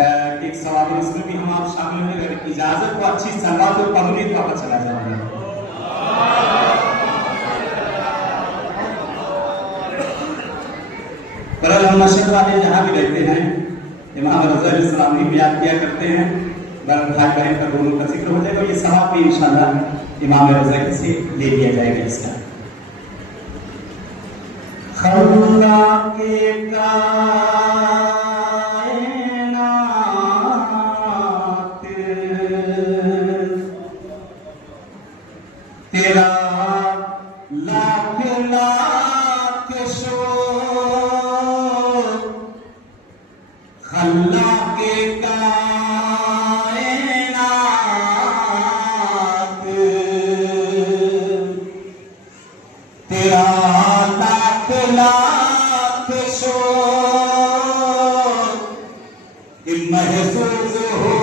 एक सवाल इसमें भी हम आप शामिल होंगे। अगर इजाजत को अच्छी सलाह तो पगड़ी तो आप चला जाएंगे। बहरहाल हम मशहद वाले जहाँ भी रहते हैं इमाम रज़ा अलैहिस्सलाम भी याद किया करते हैं। बहरहाल भाई बहन का दोनों का जिक्र हो जाएगा। ये सवाब भी इंशाल्लाह इमाम रज़ा से ले लिया जाएगा। इसका खल्ला के तेरा लाख लाख शोर खल्ला के कायनात तेरा लाख लाख शोर महसूस हो